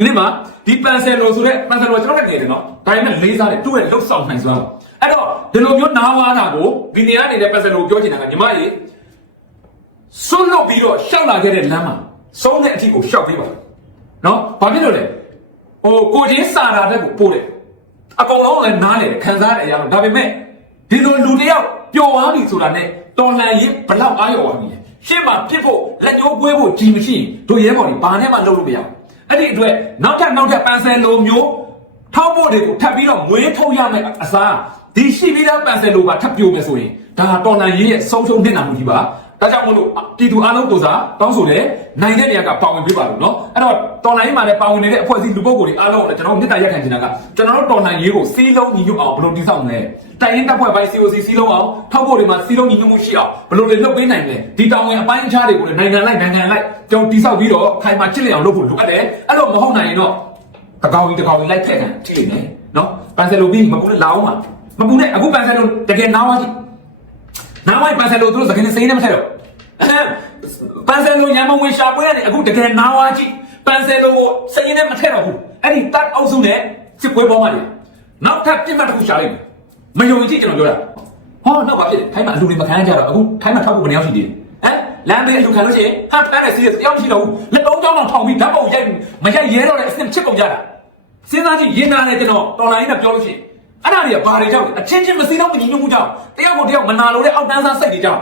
ဒီနေ့မှာဒီပန်ဆယ်လိုဆိုတဲ့ပန်ဆယ်လိုကကျွန်တော်တက်နေတယ်နော်ဒါပေမဲ့လေးစားတယ်သူ့ရဲ့လှုပ်ဆောင်နိုင်စွမ်းအဲ့တော့ဒီလိုမျိုးနားဝါတာကိုဒီနေရာနေတဲ့ပန်ဆယ်လိုပြောချင်တာကညီမကြီးဆွတ်လွတ်ပြီးတော့ရှောက်လာခဲ့တဲ့လမ်းမှာဆုံးတဲ့အထိကိုရှောက်ပေးပါနော်ဘာဖြစ်လို့လဲဟိုကိုချင်းစာတာတဲ့ကိုပို့တယ်အကောင်လုံးလည်းနားလေခံစားရရအောင်ဒါပေမဲ့ဒီလိုလူတစ်ယောက်ပျော်သွားပြီဆိုတာနဲ့တော်လန်ရင်ဘလောက်အားရောသွားပြီလဲရှင်းမှာဖြစ်ဖို့လက်ညှိုးကွေးဖို့ကြည်မရှိရင်တို့ရဲဘော်တွေဘာနဲ့မှလုပ်လို့မရဘူး အဲ့ဒီအတွက်နောက်ထပ်နောက်ထပ်ပန်ဆယ်လိုမျိုးထောက်ဖို့တွေကိုထပ်ပြီးတော့ငွေထုတ်ရမယ်အစားဒီရှိပြီးသားပန်ဆယ်လိုပါထပ်ပြိုမယ်ဆိုရင်ဒါတော်လန်ရေးရဲ့ဆုံးရှုံးနေတာမှုကြီးပါဒါကြောင့်မလို့ပြည်သူအားလုံးကိုစားတောင်းဆိုတယ်နိုင်တဲ့နေရာကပါဝင်ပြပါလို့เนาะအဲ့တော့တော်လန်ရေးမှာလည်းပါဝင်နေတဲ့အဖွဲ့အစည်းလူပုဂ္ဂိုလ်တွေအားလုံးကိုလည်းကျွန်တော်တို့မြစ်တာရက်ခံချင်တာကကျွန်တော်တို့တော်လန်ရေးကိုစီးလုံးညီညွတ်အောင်ဘယ်လိုတည်ဆောက်မလဲ တိုင်ရင်တပ်ဖွဲ့ပိုင်း COC စီးလုံးအောင်ထောက်ဖို့တွေမှာစီးလုံးညီညွတ်မှုရှိအောင်ဘယ်လိုလဲလုပ်ပေးနိုင်လဲဒီတောင်ဝင်အပိုင်းအခြားတွေကိုလည်းနိုင်ငံလိုက်နိုင်ငံလိုက်ကျွန်တော်တည်ဆောက်ပြီးတော့ခိုင်မာချစ်လျအောင်လုပ်ဖို့လိုအပ်တယ်အဲ့တော့မဟုတ်နိုင်ရင်တော့တကောင်ကြီးတကောင်ကြီးလိုက်ထည့်ကန်ကြည့်နေနော်ပန်ဆယ်လိုပြီးမပူနဲ့လာအောင်ပါမပူနဲ့အခုပန်ဆယ်လိုတကယ်နားဝါကြည့်နားဝါပန်ဆယ်လိုသူတို့စကင်းစိမ်းနဲ့မထည့်တော့ပန်ဆယ်လိုရန်မဝင်ရှာပွဲရတယ်အခုတကယ်နားဝါကြည့်ပန်ဆယ်လိုကိုစိမ်းနဲ့မထည့်တော့ဘူးအဲ့ဒီတတ်အောင်စုနဲ့စစ်ပွဲပေါ်မှာလေနောက်ထပ်ပြစ်မှတ်တစ်ခုရှာလိုက်မယုံ ကြည်ကျွန်တော်ပြောတာဟောနောက်ပါဖြစ်တယ်ထိုင်းမှာအလူတွေမခံကြတော့အခုထိုင်းမှာထောက်ဖို့ဘယ်နှယောက်ရှိသေးလဲဟမ်လမ်းဘေးအလူခံလို့ရှိရင်အပ်တန်းနဲ့စီးရတယောက်ရှိတော့ဘူးလက်တော့ကြောင်းတော့ထောင်ပြီးဓာတ်ပုံရိုက်မရိုက်ရဲတော့တဲ့အစ်စ်ချစ်ကုန်ကြတာစဉ်းစားကြည့်ရင်နာတယ်ကျွန်တော်တော်လိုင်းနဲ့ပြောလို့ရှိရင်အဲ့ဒါတွေကဘာတွေကြောင့်လဲအချင်းချင်းမစည်းတော့မညီညွတ်မှုကြောင့်တယောက်ကိုတယောက်မနာလို့တဲ့အောက်တန်းစားစိတ်တွေကြောင့်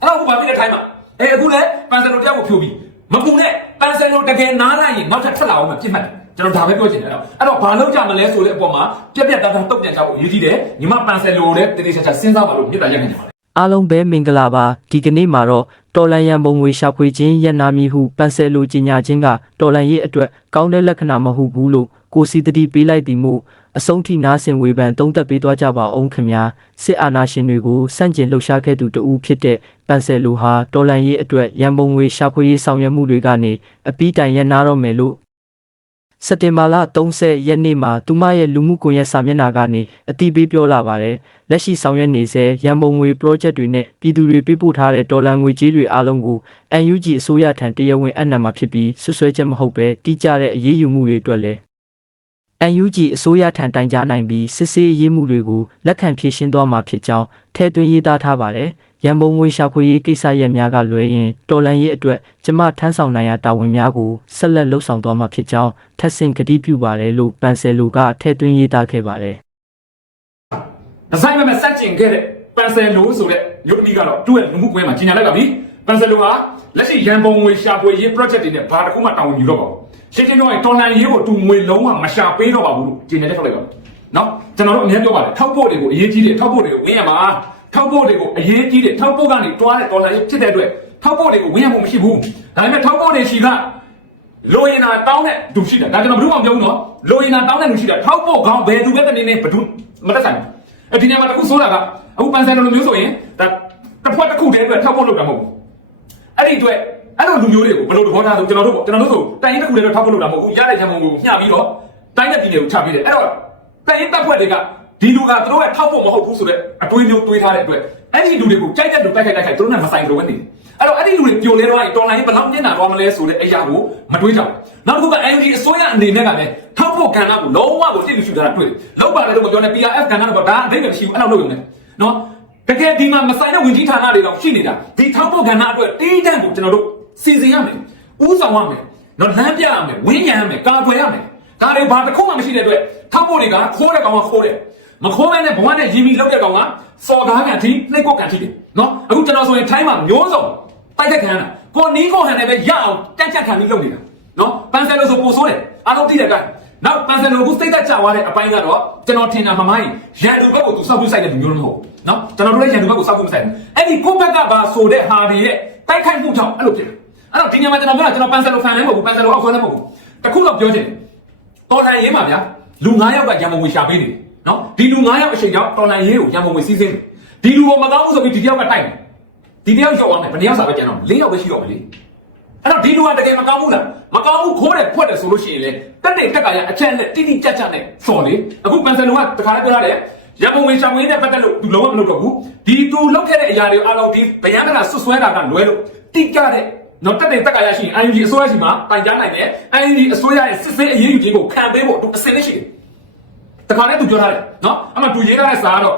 အဲ့တော့အခုဘာဖြစ်တဲ့ထိုင်းမှာအဲအခုလဲပန်ဆယ်လိုတယောက်ကိုဖြိုးပြီးမပူနဲ့ပန်ဆယ်လိုတကယ်နားလိုက်ရင်နောက်ထပ်ထွက်လာအောင်မပြစ်မှတ်တယ် ကျွန်တော်ဒါပဲပြောချင်တယ်အဲ့တော့အဲ့တော့ဘာလုပ်ကြမလဲဆိုတဲ့အပေါ်မှာပြက်ပြက်သားသားတုတ်ပြန်ကြဖို့ရည်ကြည့်တယ်ညီမပန်ဆယ်လိုတဲ့တတိချာချာစဉ်းစားပါလို့မြစ်တာရက်နေကြပါလေအားလုံးပဲမင်္ဂလာပါဒီကနေ့မှာတော့တော်လန်ရန်ပုံငွေရှာဖွေခြင်းရက်နာမီဟုပန်ဆယ်လိုကြီးညာခြင်းကတော်လန်ရေးအတွက်ကောင်းတဲ့လက္ခဏာမဟုတ်ဘူးလို့ကိုစီတတိပေးလိုက်သည်မို့အဆုံးထိနားဆင်ဝေဖန်သုံးသပ်ပေးသွားကြပါအောင်ခင်ဗျာစစ်အာဏာရှင်တွေကိုစန့်ကျင်လှုပ်ရှားခဲ့သူတဦးဖြစ်တဲ့ပန်ဆယ်လိုဟာတော်လန်ရေးအတွက်ရန်ပုံငွေရှာဖွေရေးဆောင်ရွက်မှုတွေကနေအပီးတိုင်ရန်နာတော့မယ်လို့ စက်တင်ဘာလ30ရက်နေ့မှာသူမရဲ့လူမှုကွန်ရက်စာမျက်နှာကနေအတိပေးပြောလာပါတယ်။လက်ရှိဆောင်ရွက်နေဆဲရန်ပုံငွေ project တွေနဲ့ပြည်သူတွေပေးပို့ထားတဲ့ဒေါ်လာငွေကြေးတွေအားလုံးကို UNG အစိုးရထံတရားဝင်အနံမှာဖြစ်ပြီးဆွဆွဲချက်မဟုတ်ပဲတိကျတဲ့အရေးယူမှုတွေအတွက်လည်း UNG အစိုးရထံတိုင်ကြားနိုင်ပြီးစစ်ဆေးရေးမှုတွေကိုလက်ခံဖြေရှင်းသွားမှာဖြစ်ကြောင်းထဲသွင်းရေးသားထားပါတယ်။ ရန်ပုံငွေရှာဖွေရေးကိစ္စရပ်များကလွဲရင်တော်လန်ရေးအတွက်ကျမထမ်းဆောင်နိုင်ရာတာဝန်များကိုဆက်လက်လှုပ်ဆောင်သွားမှာဖြစ်ကြောင်းထပ်ဆင့်ကတိပြုပါတယ်လို့ပန်ဆယ်လူကထဲသွင်းရေးသားခဲ့ပါတယ်။ဒီဇိုင်းမဲ့စက်ကျင်ခဲ့တဲ့ပန်ဆယ်လိုဆိုတဲ့ရုပ်သမီးကတော့သူ့ရဲ့လူမှုကွန်ရက်မှာကြီးညာလိုက်ပါပြီပန်ဆယ်လိုဟာလက်ရှိရန်ပုံငွေရှာဖွေရေး project တွေနဲ့ဘာတစ်ခုမှတောင်းဝန်ယူတော့ပါဘူးရှင်းရှင်းပြောရင်တော်လန်ရေးကိုသူငွေလုံးဝမရှာပေးတော့ပါဘူးလို့ကြီးညာချက်ထုတ်လိုက်ပါနော်ကျွန်တော်တို့အများပြောပါတယ်ထောက်ဖို့တွေကိုအရေးကြီးတယ်ထောက်ဖို့တွေကိုဝင်းရမှာ ထောက်ဖို့တွေကိုအရေးကြီးတယ်ထောက်ဖို့ကနေတွားတဲ့တော်လန်ရေးဖြစ်တဲ့အတွက်ထောက်ဖို့တွေကိုဝင်းရမှုမရှိဘူးဒါပေမဲ့ထောက်ဖို့တွေရှိကလိုရင်သာတောင်းတဲ့သူရှိတာဒါကျွန်တော်ဘယ်သူမှမပြောဘူးနော်လိုရင်သာတောင်းတဲ့သူရှိတာထောက်ဖို့ကောင်းဘယ်သူပဲတနေနေဘယ်သူမတက်ဆိုင်ဘူးအဲဒီနေရာမှာတစ်ခုဆိုတာကအခုပန်ဆယ်လိုလိုမျိုးဆိုရင်ဒါတစ်ဖွဲ့တစ်ခုတည်းအတွက်ထောက်ဖို့လုပ်တာမဟုတ်ဘူးအဲ့ဒီအတွက်အဲ့လိုလူမျိုးတွေကိုဘယ်လိုသဘောထားဆိုကျွန်တော်တို့ပေါ့ကျွန်တော်တို့ဆိုတိုင်းရင်တစ်ခုတည်းတော့ထောက်ဖို့လုပ်တာမဟုတ်ဘူးရတဲ့ချမ်းမုံကိုမျှပြီးတော့တိုင်းတဲ့ပြည်နယ်ကိုချပေးတယ်အဲ့တော့တိုင်းရင်တပ်ဖွဲ့တွေက ဒီလူကသူတို့ရဲ့ထောက်ဖို့မဟုတ်ဘူးဆိုတော့အတွေးမျိုးတွေးထားတဲ့အတွက်အဲ့ဒီလူတွေကိုကြိုက်တဲ့လူတိုက်ခိုက်တိုက်ခိုက်သူတို့နဲ့မဆိုင်လို့ပဲနေတယ်အဲ့တော့အဲ့ဒီလူတွေပြိုလဲတော့တော်လိုင်းဘယ်လောက်မျက်နှာသွားမလဲဆိုတဲ့အရာကိုမတွေးကြဘူးနောက်တစ်ခုက NUG အစိုးရအနေနဲ့ကလည်းထောက်ဖို့ကဏ္ဍကိုလုံးဝကိုသိလူရှိထားတာတွေ့တယ်လောက်ပါတယ်လို့မပြောနဲ့ PRF ကဏ္ဍတော့ဒါအဓိပ္ပာယ်မရှိဘူးအဲ့လောက်လုပ်ရုံနဲ့နော်တကယ်ဒီမှာမဆိုင်တဲ့ဝင်ကြီးဌာနတွေတော့ရှိနေတာဒီထောက်ဖို့ကဏ္ဍအတွက်တီးတန့်ကိုကျွန်တော်တို့စီစဉ်ရမယ်ဥဆောင်ရမယ်နော်လမ်းပြရမယ်ဝင်းရံရမယ်ကာကွယ်ရမယ်ဒါတွေဘာတစ်ခုမှမရှိတဲ့အတွက်ထောက်ဖို့တွေကခိုးတဲ့ကောင်ကခိုးတယ် မခိုးမဲနဲ့ဘဝနဲ့ရင်းပြီးလောက်တဲ့ကောင်ကစော်ကားကန်ထိနှိတ်ကွက်ကန်ထိတယ်နော်အခုကျွန်တော်ဆိုရင်ထိုင်းမှာမျိုးစုံတိုက်တဲ့ခံရတာကိုနီးကိုဟန်နဲ့ပဲရအောင်တက်ချက်ခံပြီးလုပ်နေတာနော်ပန်ဆယ်လိုဆိုပိုဆိုးတယ်အားလုံးသိတဲ့ကနောက်ပန်ဆယ်လိုကိုစိတ်သက်ကြသွားတဲ့အပိုင်းကတော့ကျွန်တော်ထင်တာမမိုင်းရန်သူဘက်ကိုသူစောက်ဖို့စိုက်တဲ့လူမျိုးလို့မဟုတ်နော်ကျွန်တော်တို့လည်းရန်သူဘက်ကိုစောက်ဖို့မစိုက်ဘူးအဲ့ဒီကိုဘက်ကပါဆိုတဲ့ဟာတွေရဲ့တိုက်ခိုက်မှုကြောင့်အဲ့လိုဖြစ်တယ်အဲ့တော့ဒီညမှာကျွန်တော်ပြောတာကျွန်တော်ပန်ဆယ်လိုဖန်လည်းမဟုတ်ဘူးပန်ဆယ်လိုအောက်ဆွဲလည်းမဟုတ်ဘူးတခုတော့ပြောချင်တယ်တော်လန်ရေးမှာဗျာလူ9ယောက်ကရန်မုံငွေရှာပေးနေတယ် နော်ဒီလူ9ယောက်အချိန်ကြောင့်တော်လန်ရေးကိုရန်မုံငွေစီးစင်းတယ်ဒီလူကိုမကောင်းဘူးဆိုပြီးဒီတယောက်ကတိုက်တယ်ဒီတယောက်ရောက်အောင်မယ်ဘယ်နှစ်ယောက်စာပဲကျန်တော့၄ယောက်ပဲရှိတော့မယ်လေအဲ့တော့ဒီလူကတကယ်မကောင်းဘူးလားမကောင်းဘူးခိုးတယ်ဖွက်တယ်ဆိုလို့ရှိရင်လေတက်တဲ့တက်ကရအချက်နဲ့တိတိကျကျနဲ့စော်လေအခုပန်ဆယ်လုံကတခါလေးပြောရတယ်ရန်ကုန်ဝင်ရှောင်းရင်းနဲ့ပတ်သက်လို့သူလုံးဝမလုပ်တော့ဘူးဒီသူလုပ်ခဲ့တဲ့အရာတွေအားလုံးဒီဗျံကနာဆွဆွဲတာကလွဲလို့တိကျတဲ့နော်တက်တဲ့တက်ကရရှိရင် ING အစိုးရရှိမှာတိုင်ကြားနိုင်တယ် ING အစိုးရရဲ့စစ်ဆေးအရေးယူခြင်းကိုခံပေးဖို့သူအစင်းလေးရှိတယ် တခါနဲ့သူပြောထားတယ်နော်အမှသူရေးထားတဲ့စာကတော့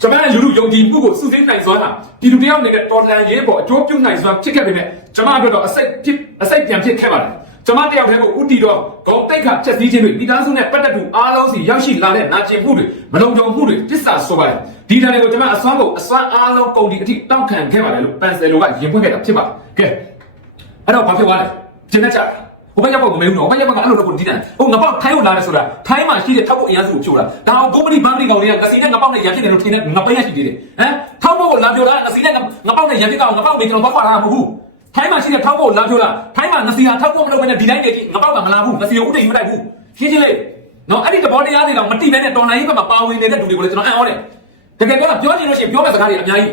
ကျွန်မရဲ့လူလူယုံကြည်မှုကိုစုစည်းနိုင်စွမ်းဟာဒီလူတယောက်နေတဲ့တော်လန်ရေးပေါ်အကျိုးပြုနိုင်စွမ်းဖြစ်ခဲ့ပေမဲ့ကျွန်မအတွက်တော့အစိတ်ဖြစ်အစိတ်ပြန်ဖြစ်ခဲ့ပါတယ်ကျွန်မတယောက်တည်းကိုဥတီတော့ဂုံတိတ်ခါချက်စည်းခြင်းတွေမိသားစုနဲ့ပတ်သက်သူအားလုံးစီရောက်ရှိလာတဲ့နာကျင်မှုတွေမလုံခြုံမှုတွေတစ္ဆာဆိုပါတယ်ဒီတန်တွေကိုကျွန်မအစွမ်းကုန်အစွမ်းအားလုံးကုန်ဒီအထိတောက်ခံခဲ့ပါတယ်လို့ပန်ဆယ်လိုကရင်ပွင့်ခဲ့တာဖြစ်ပါတယ်ကဲအဲ့တော့ဘာဖြစ်သွားလဲကျင်းတတ်ကြ ဟိုဘက်ရောက်ဖို့မမေးဘူးနော်ဟိုဘက်ရောက်ဖို့အဲ့လိုတော့ကိုဒီတန်ဟိုငပောက်ထိုင်းကိုလာတယ်ဆိုတာထိုင်းမှာရှိတဲ့ထောက်ဖို့အရင်စုကိုဖြိုးတာဒါအောင်ကုမ္ပဏီဘန်းဒီကောင်တွေကကစီနဲ့ငပောက်နဲ့ရန်ဖြစ်တယ်လို့ထင်တယ်ငပိတ်ရရှိသေးတယ်ဟမ်ထောက်ဖို့ကိုလာပြောတာကစီနဲ့ငပောက်နဲ့ရန်ဖြစ်ကောင်ငပောက်မေကျွန်တော်ဘာခွာတာမဟုတ်ဘူးထိုင်းမှာရှိတဲ့ထောက်ဖို့ကိုလာပြောတာထိုင်းမှာငစီဟာထောက်ဖို့မလုပ်ဘဲနဲ့ဒီတိုင်းနေကြည့်ငပောက်ကမလာဘူးငစီကိုဥတည်မတိုက်ဘူးရှင်းရှင်းလေးနော်အဲ့ဒီတဘောတရားတွေတော့မတိမဲနဲ့တော်နိုင်ရေးဘက်မှာပါဝင်နေတဲ့လူတွေကိုလည်းကျွန်တော်အံ့ဩတယ်တကယ်ပြောတာပြောချင်လို့ရှိရင်ပြောမဲ့စကားတွေအများကြီး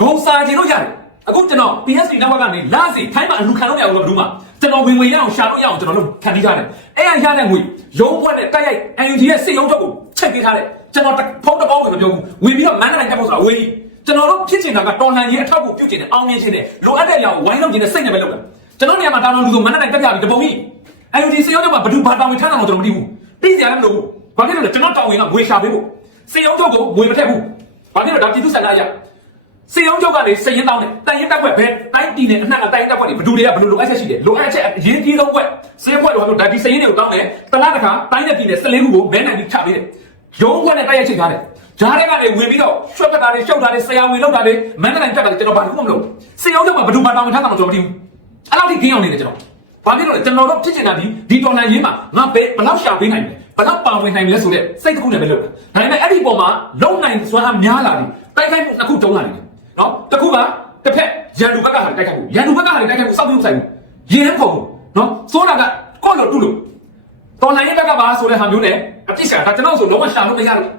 ဂုံစာချင်လို့ရတယ်အခုကျွန်တော် PSD နောက်ဘက်ကနေလာစီထိုင်းမှာအလူခံလို့မရဘူးလို့ဘယ်သူမှ ကျွန်တော်ဝင်ဝင်ရအောင်ရှာလို့ရအောင်ကျွန်တော်တို့ခံပြီးထားတယ်အဲ့အရတဲ့ငွေရုံးဘွက်နဲ့တိုက်ရိုက် NUG ရဲ့စစ်ရုံးချုပ်ကိုချက်ပေးထားတယ်ကျွန်တော်ဖုန်းတပေါင်းဝင်မပြောဘူးဝင်ပြီးတော့မန္တလေးတက်ဖို့ဆိုတာဝေးကျွန်တော်တို့ဖြစ်ချင်တာကတော်လှန်ရေးအထောက်အကူပြုချင်တယ်အောင်မြင်ချင်တယ်လိုအပ်တဲ့အရာကိုဝိုင်းလုံးချင်တဲ့စိတ်နဲ့ပဲလုပ်တယ်ကျွန်တော်နေရာမှာတာဝန်လူဆိုမန္တလေးတက်ပြပြီတပုံကြီး NUG စစ်ရုံးချုပ်ကဘယ်သူဘာတောင်းဝင်ထားတာလို့ကျွန်တော်မသိဘူးသိစရာလည်းမလိုဘူးဘာဖြစ်လို့လဲကျွန်တော်တောင်းဝင်ကငွေရှာပေးဖို့စစ်ရုံးချုပ်ကိုငွေမထည့်ဘူးဘာဖြစ်လို့ဒါပြည်သူ့ဆန္ဒအရ စေအောင်ချုပ်ကနေစရင်တောင်းတယ်တိုင်ရင်တက်ွက်ပဲတိုင်းပြည်နဲ့အနှံ့ကတိုင်ရင်တက်ွက်တွေဘယ်သူတွေကဘယ်လိုလိုအပ်ချက်ရှိတယ်လိုအပ်ချက်အရင်ကြီးဆုံးွက်စေဘွက်လိုဟာလို့ဒါဒီစရင်တွေကိုတောင်းတယ်တလားတစ်ခါတိုင်းနဲ့ပြည်နဲ့14ခုကိုမဲနိုင်ပြီးချပေးတယ်ရုံးွက်နဲ့တိုက်ရိုက်ချိန်ထားတယ်ဂျားတွေကနေဝင်ပြီးတော့ရွှက်ပတ်တာတွေရှုပ်တာတွေဆရာဝင်လောက်တာတွေမန္တလေးတက်ကလည်းကျွန်တော်ဘာလို့မလုပ်စေအောင်ချုပ်ကဘယ်သူမှတောင်းဝင်ထားတာမှကျွန်တော်မသိဘူးအဲ့လောက်ထိဂိမ်းအောင်နေတယ်ကျွန်တော်ဘာဖြစ်လို့လဲကျွန်တော်တို့ဖြစ်ချင်တာဒီဒီတော်လန်ရေးမှာငါပဲဘယ်လောက်ရှာပေးနိုင်လဲဘယ်လောက်ပါဝင်နိုင်လဲဆိုတော့စိတ်တစ်ခုနဲ့ပဲလုပ်တာဒါပေမဲ့အဲ့ဒီပုံမှာလုံနိုင်စွမ်းအားများလာပြီတိုက်ခိုက်မှုတစ်ခုတုံးလာတယ် နော်တစ်ခုကတစ်ဖက်ရန်သူဘက်ကဟာတိုက်ခိုက်မှုရန်သူဘက်ကဟာတိုက်ခိုက်မှုစောက်ပြုတ်ဆိုင်မှုရင်းပုံနော်ဆိုတာကကော့လို့တူလို့တော်လိုင်းဘက်ကပါဆိုတဲ့ဟာမျိုးနဲ့အပြစ်ရှာဒါကျွန်တော်ဆိုလုံးဝရှာလို့မရဘူး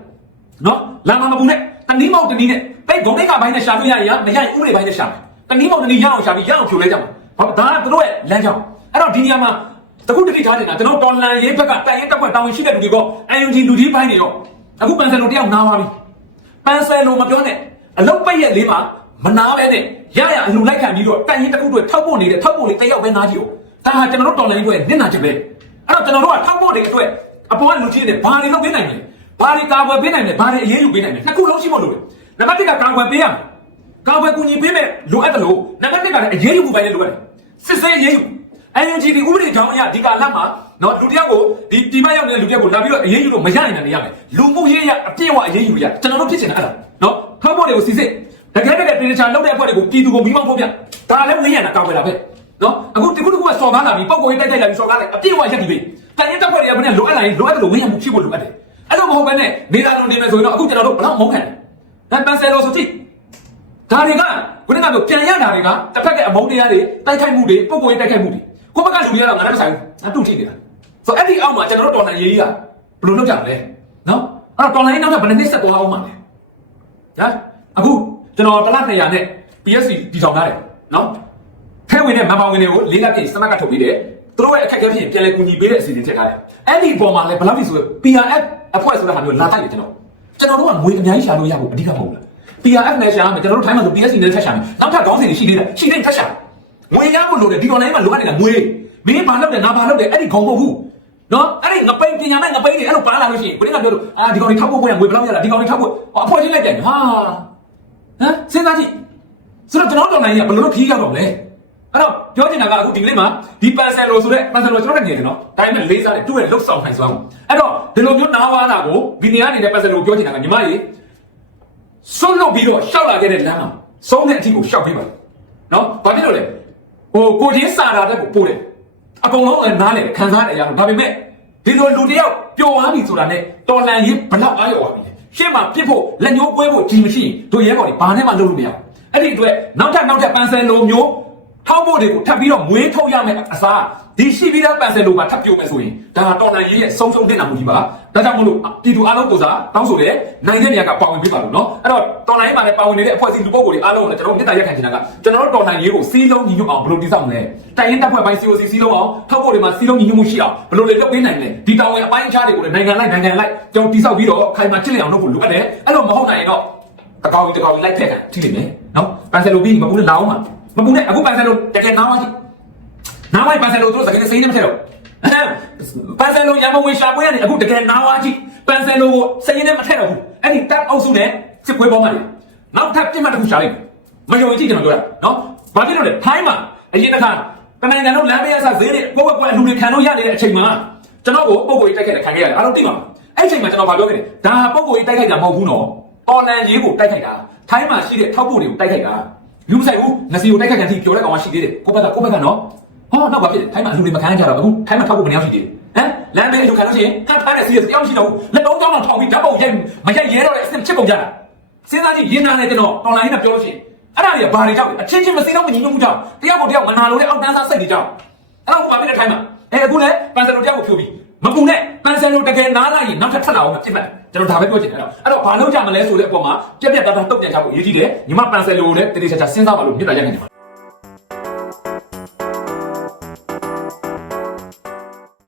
နော်လာမမပူနဲ့တနည်းမောက်တနည်းနဲ့တိတ်ဂုံတိတ်ကဘိုင်းနဲ့ရှာလို့ရရင်မရရင်ဥပဒေဘိုင်းနဲ့ရှာမယ်တနည်းမောက်တနည်းရအောင်ရှာပြီးရအောင်ဖြိုလဲကြမှာဟောဒါကတို့ရဲ့လမ်းကြောင်းအဲ့တော့ဒီနေရာမှာတခုတတိထားနေတာကျွန်တော်တော်လန်ရေးဘက်ကတိုင်ရင်တက်ခွက်တောင်းရင်ရှိတဲ့လူတွေပေါ့ UNG လူကြီးဘိုင်းတွေရောအခုပန်ဆယ်လိုတယောက်နားသွားပြီပန်ဆယ်လိုမပြောနဲ့ အလုတ်ပိတ်ရက်လေးမှာမနာပဲနဲ့ရရအလူလိုက်ခံပြီးတော့တိုင်ရင်တစ်ခုတွေထောက်ဖို့နေတဲ့ထောက်ဖို့လေးတစ်ယောက်ပဲနားကြည့်哦ဒါဟာကျွန်တော်တို့တော်လိုင်းတွေနင့်နာချက်ပဲအဲ့တော့ကျွန်တော်တို့ကထောက်ဖို့တွေအတွက်အပေါ်ကလူကြီးတွေဘာတွေလုပ်ပေးနိုင်လဲဘာတွေကာကွယ်ပေးနိုင်လဲဘာတွေအရေးယူပေးနိုင်လဲနှစ်ခုလုံးရှိဖို့လိုတယ်နံပါတ်1ကကာကွယ်ပေးရမယ်ကာကွယ်ကူညီပေးမယ်လိုအပ်တယ်လို့နံပါတ်2ကလည်းအရေးယူမှုပိုင်းလည်းလိုအပ်တယ်စစ်ဆေးအရေးယူ NUG ဒီဥပဒေကြောင်းအရဒီကာလမှာနော်လူတစ်ယောက်ကိုဒီဒီမရောက်နေတဲ့လူတစ်ယောက်ကိုလာပြီးတော့အရေးယူလို့မရနိုင်တယ်နေရမယ်လူမှုရေးရအပြည့်အဝအရေးယူရကျွန်တော်တို့ဖြစ်ချင်တာအဲ့ဒါနော် ထောက်ဖို့တွေကိုစီစစ်တကယ်တကယ်ပြည်ချာလုပ်တဲ့အဖွဲ့တွေကိုပြည်သူကိုမိမောင်းဖို့ပြဒါလည်းမင်းရတာကောက်ပဲလားပဲနော်အခုဒီခုတခုကစော်ကားလာပြီးပုံကိုရေးတိုက်တိုက်လာပြီးစော်ကားလိုက်အပြည့်အဝရက်တည်ပြီတန်ရင်တပ်ဖွဲ့တွေကဘယ်နဲ့လိုအပ်လာရင်လိုအပ်တယ်လို့ဝင်းရမှုဖြစ်ဖို့လိုအပ်တယ်အဲ့လိုမဟုတ်ဘဲနဲ့နေတာလုံးနေမယ်ဆိုရင်တော့အခုကျွန်တော်တို့ဘလောက်မုန်းခံတယ်ဒါပန်ဆယ်လို့ဆိုကြည့်ဒါတွေကခုနကပြောပြန်ရတာတွေကတစ်ဖက်ကအမုန်းတရားတွေတိုက်ခိုက်မှုတွေပုံကိုရေးတိုက်ခိုက်မှုတွေကိုဘက်ကလူတွေကတော့ငါလည်းမဆိုင်ဘူးငါတူကြည့်နေတာဆိုတော့အဲ့ဒီအောက်မှာကျွန်တော်တို့တော်လှန်ရေးကြီးကဘယ်လိုလုပ်ကြမလဲနော်အဲ့တော့တော်လှန်ရေးနောက်ကဘယ်နှစ်ဆက်သွားအောင်မှာလဲ ညာအခုကျွန်တော်တလ200နဲ့ PSC တည်ဆောင်ထားတယ်နော်ထဲဝင်တဲ့မန်ပါဝင်တွေကိုလေးလပြည့်စမတ်ကထုတ်ပေးတယ်သူတို့ရဲ့အခက်အခဲဖြစ်ရင်ပြန်လဲကူညီပေးတဲ့အစီအစဉ်ထည့်ထားတယ်အဲ့ဒီပုံမှာလဲဘယ်လောက်ဖြစ်ဆို PRF အဖွဲ့ဆိုတဲ့ဟာမျိုးလာတိုက်တယ်ကျွန်တော်ကျွန်တော်တို့ကငွေအများကြီးရှာလို့ရဖို့အဓိကမဟုတ်ဘူး PRF နဲ့ရှာမယ်ကျွန်တော်တို့ထိုင်းမှာဆို PSC နဲ့ထပ်ရှာမယ်နောက်ထပ်ခေါင်းစဉ်တွေရှိသေးတယ်ရှိသေးတယ်ထပ်ရှာငွေရဖို့လိုတယ်ဒီ online မှာလိုအပ်နေတာငွေမင်းဘာလုပ်တယ်ငါဘာလုပ်တယ်အဲ့ဒီခေါင်းမဟုတ်ဘူး နော်အဲ့ဒီငပိန်ပညာမဲ့ငပိန်တွေအဲ့လိုပါလာလို့ရှိရင်ဘယ်ကပြောလို့အာဒီကောင်တွေထောက်ဖို့ဘယ်ငွေဘယ်လောက်ရလားဒီကောင်တွေထောက်ဖို့အဖော်ချင်းလိုက်တယ်ဟာဟမ်စဉ်းစားကြည့်ဆိုတော့ကျွန်တော်တော်နိုင်ရဘယ်လိုလုပ်ခီးရောက်တော့မလဲအဲ့တော့ပြောချင်တာကအခုဒီကနေ့မှာဒီပန်ဆယ်လိုဆိုတဲ့ပန်ဆယ်လိုကျွန်တော်တကယ်တယ်နော်ဒါပေမဲ့လေးစားတယ်သူ့ရဲ့လုတ်ဆောင်နိုင်စွမ်းကိုအဲ့တော့ဒီလိုမျိုးနားဝါတာကိုဒီနေရာနေတဲ့ပန်ဆယ်လိုပြောချင်တာကညီမကြီးဆွတ်လုပ်ပြီးတော့ရှောက်လာခဲ့တဲ့လမ်းမှာဆုံးတဲ့အထိကိုရှောက်ပြီးပါနော်ဘာဖြစ်လို့လဲဟိုကိုချင်းစာတာတဲ့ကိုပို့တယ် အကုန်လုံးလည်းနားလေခံစားတယ်ရအောင်ဒါပေမဲ့ဒီလိုလူတယောက်ပျော်သွားပြီဆိုတာနဲ့တော်လန်ရေးဘလောက်အားရသွားပြီလဲရှင်းမှာပြစ်ဖို့လက်ညှိုးပွဲဖို့ကြီးမရှိရင်တို့ရဲဘော်တွေဘာနဲ့မှလုပ်လို့မရဘူးအဲ့ဒီအတွက်နောက်ထပ်နောက်ထပ်ပန်ဆယ်လိုမျိုးထောက်ဖို့တွေကိုထပ်ပြီးတော့မွေးထုတ်ရမယ်အစား ဒီရှိပြီးသားပန်ဆယ်လိုမှာထပ်ပြုံးမယ်ဆိုရင်ဒါတော်လန်ရေးရဲ့ဆုံးရှုံးတင်တာမှုကြီးပါဒါကြောင့်မလို့ပြည်သူအားလုံးကိုစားတောင်းဆိုတယ်နိုင်ငံနေရာကပါဝင်ပြပါလို့နော်အဲ့တော့တော်လန်ရေးမှာလည်းပါဝင်နေတဲ့အဖွဲ့အစည်းလူပုဂ္ဂိုလ်တွေအားလုံးကိုကျွန်တော်တို့မြစ်တာရက်ခံချင်တာကကျွန်တော်တို့တော်လန်ရေးကိုစီးလုံးညီညွတ်အောင်ဘယ်လိုတည်ဆောက်မလဲတိုင်ရင်တပ်ဖွဲ့ပိုင်း COC စီးလုံးအောင်ထောက်ဖို့တွေမှာစီးလုံးညီညွတ်မှုရှိအောင်ဘယ်လိုလေလုပ်ပေးနိုင်လဲဒီတောင်ဝင်အပိုင်းအခြားတွေကိုလည်းနိုင်ငံလိုက်နိုင်ငံလိုက်ကျွန်တော်တည်ဆောက်ပြီးတော့ခိုင်မာချစ်လျအောင်လုပ်ဖို့လိုအပ်တယ်အဲ့လိုမဟုတ်နိုင်ရင်တော့တကောင်းကြီးတကောင်းကြီးလိုက်ဖက်တာထိလိမ့်မယ်နော်ပန်ဆယ်လိုပြီးမဘူးလာအောင်ပါမပူနဲ့အခုပန်ဆယ်လိုတကယ်နားဝါကြ ည့်နားဝါပန်ဆယ်လိုသူတို့စကားစိမ့်နေမထက်တော့ပန်ဆယ်လိုရမဝေရှာပွဲကနေအခုတကယ်နားဝါကြည့်ပန်ဆယ်လိုကိုစိမ့်နေမထက်တော့ဘူးအဲ့ဒီတပ်အုပ်စုနဲ့စစ်ပွဲပေါင်းပါလေနောက်ထပ်ပြစ်မှတ်တစ်ခုရှာလိုက်မယုံကြည်ကျွန်တော်ပြောတာနော်ဘာဖြစ်လို့လဲထိုင်းမှာအရင်တစ်ခါတနိုင်ငံလုံးလမ်းဘေးရဆဈေးတွေကိုယ့်ဘက်ကအလူတွေခံလို့ရနေတဲ့အချိန်မှာကျွန်တော်ကိုပုံကိုတိုက်ခဲ့တယ်ခံခဲ့ရတယ်အားလုံးသိပါအဲ့အချိန်မှာကျွန်တော်ဘာပြောခဲ့လဲဒါပုံကိုတိုက်ခိုက်တာမဟုတ်ဘူးနော်အော်လန်ရေးကိုတိုက်ခိုက်တာထိုင်းမှာရှိတဲ့ထောက်ပို့တွေကိုတိုက်ခိုက်တာလူမဆိုင်ဘူးငစီကိုတိုက်ခတ်ကန်ထိပြောတဲ့ကောင်မရှိသေးတယ်ကိုဘက်ကကိုဘက်ကနော် ဟောနောက်ပါဖြစ်တယ်ထိုင်းမှာအလူတွေမခံကြတော့အခုထိုင်းမှာထောက်ဖို့မနေအောင်ရှိသေးတယ်ဟမ်လမ်းဘေးအလူခံလို့ရှိရင်ကတ်ဖားတဲ့စီးရတယောက်ရှိတော့လက်တော့ကြောင်းတော့ထောက်ပြီးဓာတ်ပုံရိုက်မရိုက်ရဲတော့တဲ့အစ်စ်ချစ်ပုံကြတာစဉ်းစားကြည့်ရင်နာနဲ့ကျွန်တော်တော်လိုင်းနဲ့ပြောလို့ရှိရင်အဲ့ဒါတွေကဘာတွေကြောက်လဲအချင်းချင်းမစင်းတော့မညီညွတ်မှုကြောင့်တယောက်ကိုတယောက်မနာလို့တဲ့အောက်တန်းစားစိတ်တွေကြောင့်အဲ့တော့ဘာဖြစ်လဲထိုင်းမှာအဲအခုလည်းပန်ဆယ်လိုတယောက်ကိုဖြိုးပြီးမပူနဲ့ပန်ဆယ်လိုတကယ်နားလိုက်ရင်နောက်ထပ်ထွက်လာအောင်မဖြစ်မဲ့ကျွန်တော်ဒါပဲပြောချင်တယ်အဲ့တော့အဲ့တော့ဘာလို့ကြမလဲဆိုတဲ့အပေါ်မှာပြက်ပြက်သားသားတုတ်ပြန်ချဖို့အရေးကြီးတယ်ညီမပန်ဆယ်လိုကိုလည်းတတိချာချာစဉ်းစားပါလို့မြစ်တာရက်နေတယ်